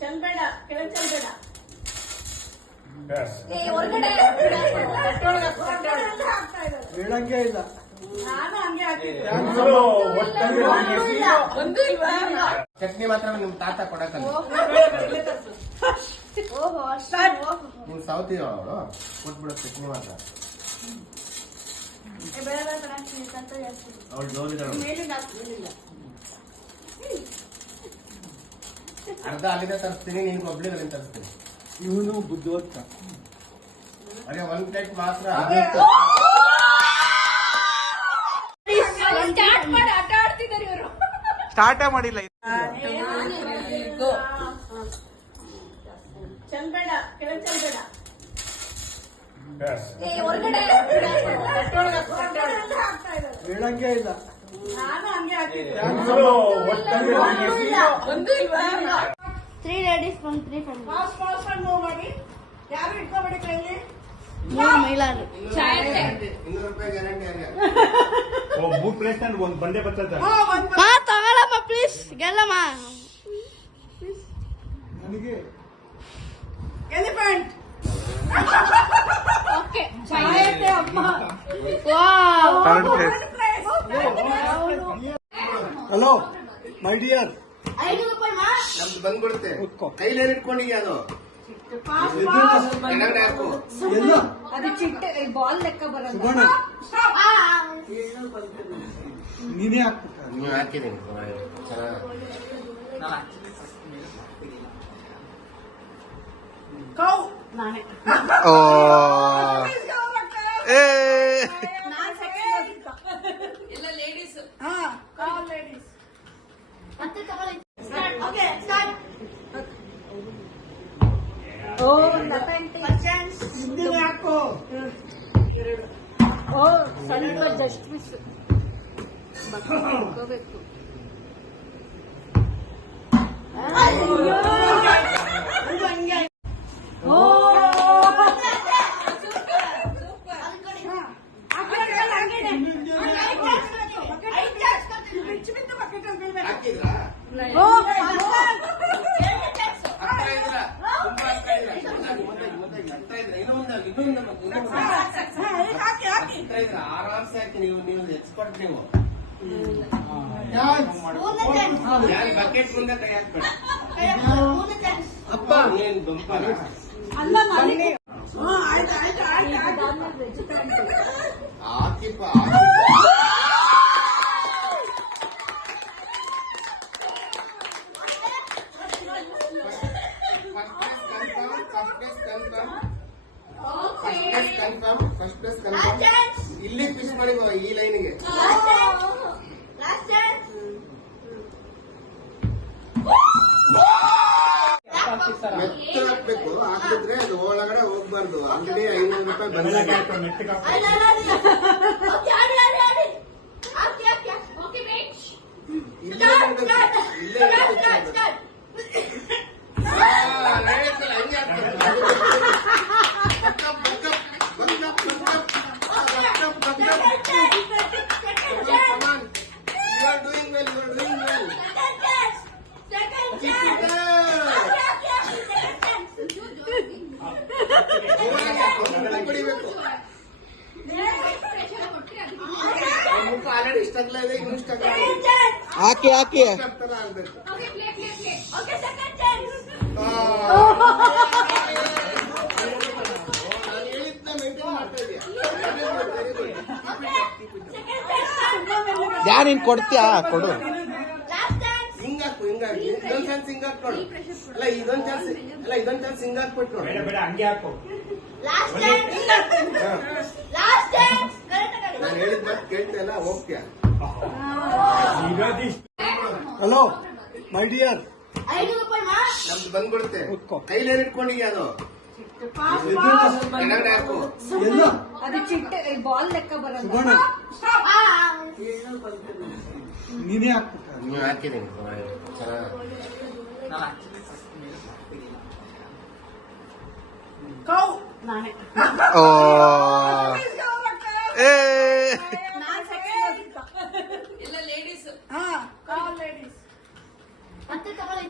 ಚಲ್ಬೇಡ ಕೆಳಗೆ ಚಲ್ಬೇಡ ಹೇಳಂಗೆ ಇಲ್ಲ. ನಾನು ಹಂಗೆ ಹಾಕಿದ್ದೆ. ಚಟ್ನಿ ಮಾತ್ರ ನಿಮ್ ತಾತ ಕೊಡಕಲ್ಲ. ನಿಮ್ ಸೌತಿ ಅವಳು ಕೊಟ್ಬಿಡೋ ಚಟ್ನಿ ಮಾತ್ರ. ಅವಳು ಜೋಲಿದಳು. ಅರ್ಧ ಅಲ್ಲಿಂದ ತರಿಸ್ತೀನಿ, ನೀನ್ ಒಬ್ಳಿಗಳಿಂದ ತರಿಸ್ತೀನಿ. ಇವನು ಬುದ್ಧಿವಂತ. ಅದೇ ಒಂದ್ ಪ್ಲೇಟ್ ಮಾತ್ರ. ಸ್ಟಾರ್ಟೇ ಮಾಡಿಲ್ಲ. ಚಲ್ಬೇಡ ಕೆಳಗೆ ಚಲ್ಬೇಡ ಹೇಳಂಗೆ ಇಲ್ಲ. ನಾನು ಹಂಗೆ ಹಾಕಿದ್ದೆ. 3 ladies from 3 families. Fast move ಮಾಡಿ. ಯಾರು ಇಟ್ಕೋಬೇಡಿ ಕೈಲಿ. 3 ಮಹಿಳೆಯರು. 200 ರೂಪಾಯಿ ಗ್ಯಾರಂಟಿ ಆಗಿದೆ. 3 ಪ್ಲೇಟ್ ನಲ್ಲಿ ಒಂದು ಬಂಡೆ ಬರ್ತದೆ. ಮಾ ತಗೊಳಮ್ಮ ಪ್ಲೀಸ್ ಗೆಲ್ಲಮ್ಮ. ನನಗೆ ಎಲಿಫೆಂಟ್. ಓಕೆ ಚಾಯತೆ ಅಮ್ಮ. ವಾವ್. Hello my dear. 5 ರೂಪಾಯಿ ಮಾ. ನಮ್ದು ಬಂದ್ಬಿಡುತ್ತೆ. ಕೂತ್ಕೋ. ಕೈಲಿ ಇಟ್ಕೊಂಡಿದ್ಯಾ ಅದು? ಕೆಳಗಡೆ ಹಾಕು. ಎಲ್ಲ ಅದು ಚಿಟ್ಟೆ ಬಾಲ್ ಲೆಕ್ಕ ಬರಲ್ಲ. ಸುಬಣ್ಣ ನೀನೇ ಹಾಕ್ಬೇಕ. ನೀವು ಹಾಕಿದ್ದೀನಿ ಕೌ ನಾನೇ. ನಾನ್ ಸೆಕೆಂಡ್. ಎಲ್ಲ ಲೇಡೀಸ್. ಹಾ ಕೌ ಲೇಡೀಸ್. ಮತ್ತೆ ತಗೊಳ್ಳಿ. Okay start. ಓ ಚಾನ್ಸ್. ಹಿಂದಿನ ಹಾಕು. ಓ ಸ್ವಲ್ಪ ಜಸ್ಟ್ ಮಿಸ್. ಬಕ್ಕೋಬೇಕು. ಓ ಹಾಕಿದ್ರಾ? ಓ ಆರಾಮ್ಸೆ ಹಾಕಿ. ನೀವು ಎಕ್ಸ್ಪರ್ಟ್. ನೀವು ಬಕೆಟ್ ಮುಂದೆ ಕೈ ಹಾಕ್ಬೇಡ. ಅಪ್ಪ ಏನ್ ಬಂಪ ಅಲ್ಲ ನನಗೆ. ಆಯ್ತು ಆಯ್ತು ಆಯ್ತು ಹಾಕಿಪ್ಪ. First place confirm. ಇಲ್ಲಿ ಫಿಶ್ ಮಾಡಿ ಈ ಲೈನ್ಗೆ. ಮೆತ್ತ ಹಾಕ್ಬೇಕು. ಹಾಕಿದ್ರೆ ಅದು ಒಳಗಡೆ ಹೋಗ್ಬಾರ್ದು. ಆಲ್ರೆಡಿ 500 ರೂಪಾಯಿ ಬಂದಿದೆ. ಇಲ್ಲೇ ಆಲ್ರೆಡಿ ಇಷ್ಟ ಆಗ್ಲಾ ಇದೆ. ಇನ್ನು ಇಷ್ಟ ಹಾಕಿ ಹಾಕಿ. ಆಗ್ಬೇಕು. ಯಾ ನೀನ್ ಕೊಡ್ತೀಯಾ ಕೊಡು. ಹಿಂಗಾಕು ಹಿಂಗಾಗಿ ಇದೊಂದ್ ಚಾನ್ಸ್ ಹಿಂಗಾಕ್ ನೋಡು. ಅಲ್ಲ ಇದೊಂದ್ ಚಾನ್ಸ್ ಹಿಂಗಾಕ್ಬಿಟ್ಟು ನೋಡು. ಬೇಡ ಹಂಗೆ ಹಾಕು. ನಾನು ಹೇಳಿದ ಮಾತು ಕೇಳ್ತಾ ಇಲ್ಲ. ಹೋಗ್ತೀಯಾ? Hello my dear. 5 ರೂಪಾಯಿ ಮಾ. ನಮ್ದು ಬಂದ್ಬಿಡುತ್ತೆ. ಕೂತ್ಕೋ. ಕೈಲಿ ಇಟ್ಕೊಂಡಿದ್ಯಾ ಅದು? ಕೆಳಗಡೆ ಹಾಕು. ಎಲ್ಲ ಅದು ಚಿಟ್ಟೆ ಬಾಲ್ ಲೆಕ್ಕ ಬರಲ್ಲ. ಸುಬಣ್ಣ ನೀನೇ ಹಾಕ್ಬೇಕ. ನೀವು ಹಾಕಿದ್ದೀನಿ ಕೌ ನಾನೇ. ನಾನ್ ಸೆಕೆಂಡ್. ಎಲ್ಲ ಲೇಡೀಸ್. All ladies. ಮತ್ತೆ ತಗೊಳ್ಳಿ